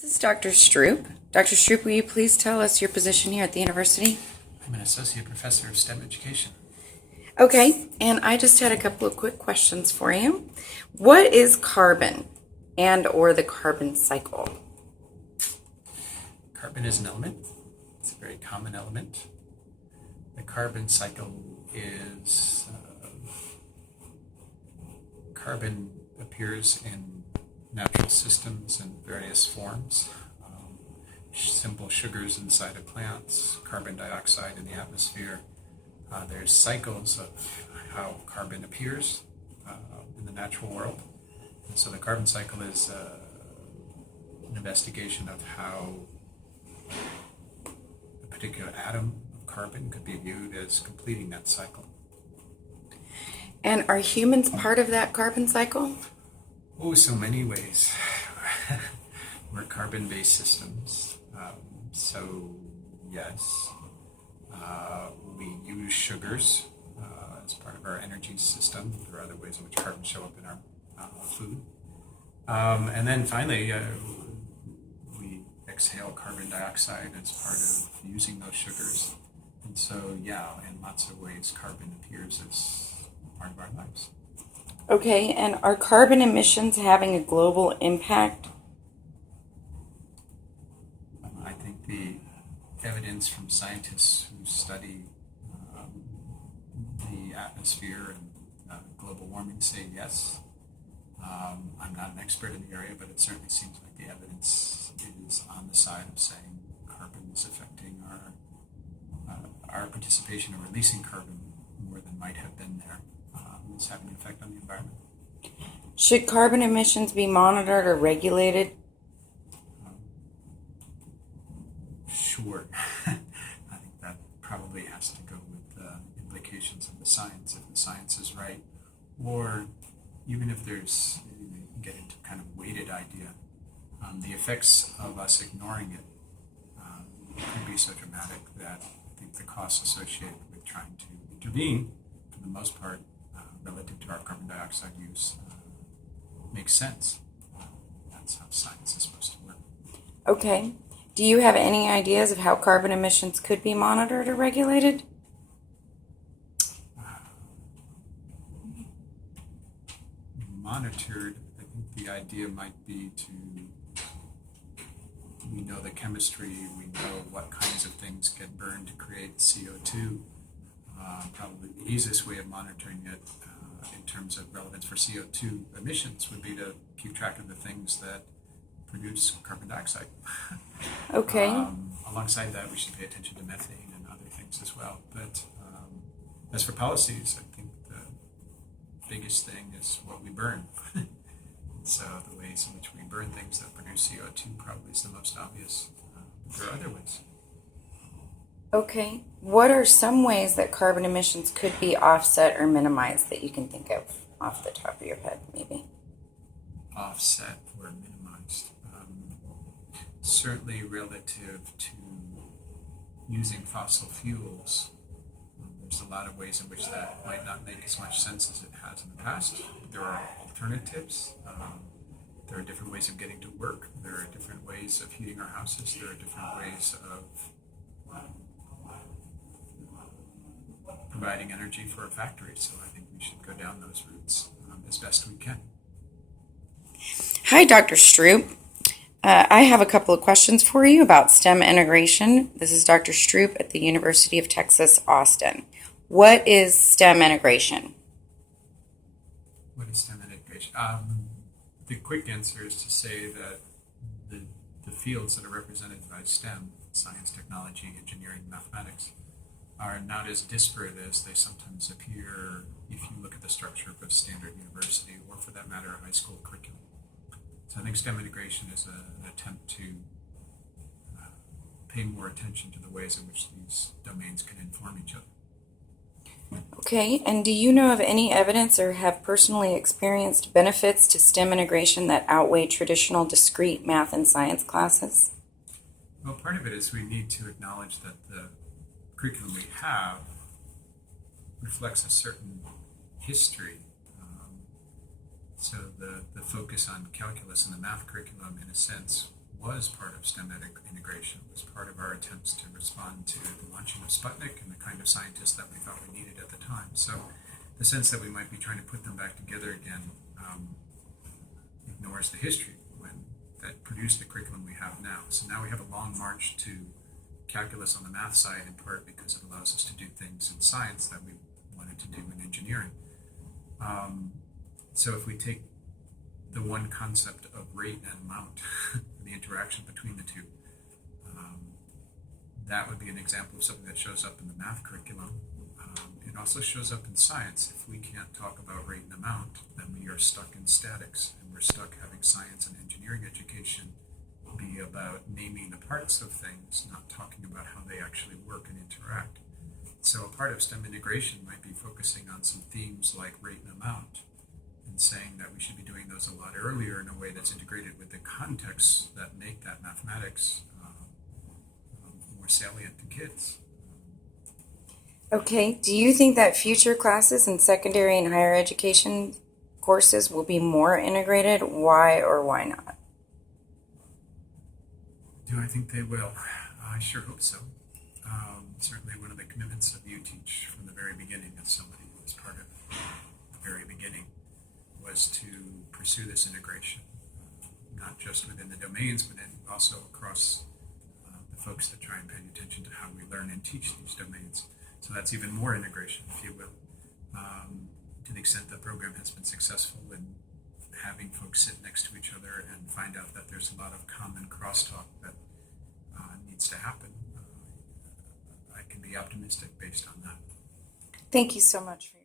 This is Dr. Stroup. Dr. Stroup, will you please tell us your position here at the university? I'm an associate professor of STEM education. Okay, and I just had a couple of quick questions for you. What is carbon and/or the carbon cycle? Carbon is an element. It's a very common element. The carbon cycle is carbon appears in natural systems in various forms. Simple sugars inside of plants, carbon dioxide in the atmosphere. There's cycles of how carbon appears in the natural world. And so the carbon cycle is an investigation of how a particular atom of carbon could be viewed as completing that cycle. And are humans part of that carbon cycle? Oh, so many ways. We're carbon-based systems. So yes, we use sugars as part of our energy system. There are other ways in which carbon show up in our food. And then finally, we exhale carbon dioxide as part of using those sugars. And so, yeah, in lots of ways, carbon appears as part of our lives. Okay, and are carbon emissions having a global impact? I think the evidence from scientists who study the atmosphere and global warming say yes. I'm not an expert in the area, but it certainly seems like the evidence is on the side of saying carbon is affecting our participation in releasing carbon more than might have been there. It's having an effect on the environment. Should carbon emissions be monitored or regulated? Sure. I think that probably has to go with the implications of the science, if the science is right. Or even if there's, you get into kind of weighted idea, the effects of us ignoring it could be so dramatic that I think the costs associated with trying to intervene, for the most part, relative to our carbon dioxide use, makes sense. That's how science is supposed to work. Okay. Do you have any ideas of how carbon emissions could be monitored or regulated? Monitored, I think the idea might be we know the chemistry, we know what kinds of things get burned to create CO2. Probably the easiest way of monitoring it in terms of relevance for CO2 emissions would be to keep track of the things that produce carbon dioxide. Okay. Alongside that, we should pay attention to methane and other things as well. But as for policies, I think the biggest thing is what we burn. So the ways in which we burn things that produce CO2 probably is the most obvious. But there are other ways. Okay. What are some ways that carbon emissions could be offset or minimized that you can think of off the top of your head, maybe? Offset or minimized. Certainly relative to using fossil fuels, there's a lot of ways in which that might not make as much sense as it has in the past. There are alternatives. There are different ways of getting to work. There are different ways of heating our houses. There are different ways of providing energy for a factory. So I think we should go down those routes as best we can. Hi, Dr. Stroup. I have a couple of questions for you about STEM integration. This is Dr. Stroup at the University of Texas, Austin. What is STEM integration? What is STEM integration? The quick answer is to say that the fields that are represented by STEM, science, technology, engineering, mathematics, are not as disparate as they sometimes appear if you look at the structure of a standard university or, for that matter, a high school curriculum. So I think STEM integration is an attempt to pay more attention to the ways in which these domains can inform each other. Okay, and do you know of any evidence or have personally experienced benefits to STEM integration that outweigh traditional discrete math and science classes? Well, part of it is we need to acknowledge that the curriculum we have reflects a certain history. So the focus on calculus in the math curriculum, in a sense, was part of STEM integration, was part of our attempts to respond to the launching of Sputnik and the kind of scientists that we thought we needed at the time. So the sense that we might be trying to put them back together again ignores the history that produced the curriculum we have now. So now we have a long march to calculus on the math side, in part because it allows us to do things in science that we wanted to do in engineering. So if we take the one concept of rate and amount, the interaction between the two, that would be an example of something that shows up in the math curriculum. It also shows up in science. If we can't talk about rate and amount, then we are stuck in statics, and we're stuck having science and engineering education be about naming the parts of things, not talking about how they actually work and interact. So a part of STEM integration might be focusing on some themes like rate and amount, and saying that we should be doing those a lot earlier in a way that's integrated with the contexts that make that mathematics more salient to kids. Okay, do you think that future classes in secondary and higher education courses will be more integrated? Why or why not? Do I think they will? I sure hope so. Certainly one of the commitments of UTeach from the very beginning, as somebody who was part of the very beginning, was to pursue this integration, not just within the domains, but then also across the folks that try and pay attention to how we learn and teach these domains. So that's even more integration, if you will, to the extent the program has been successful in having folks sit next to each other and find out that there's a lot of common crosstalk that needs to happen. I can be optimistic based on that. Thank you so much for your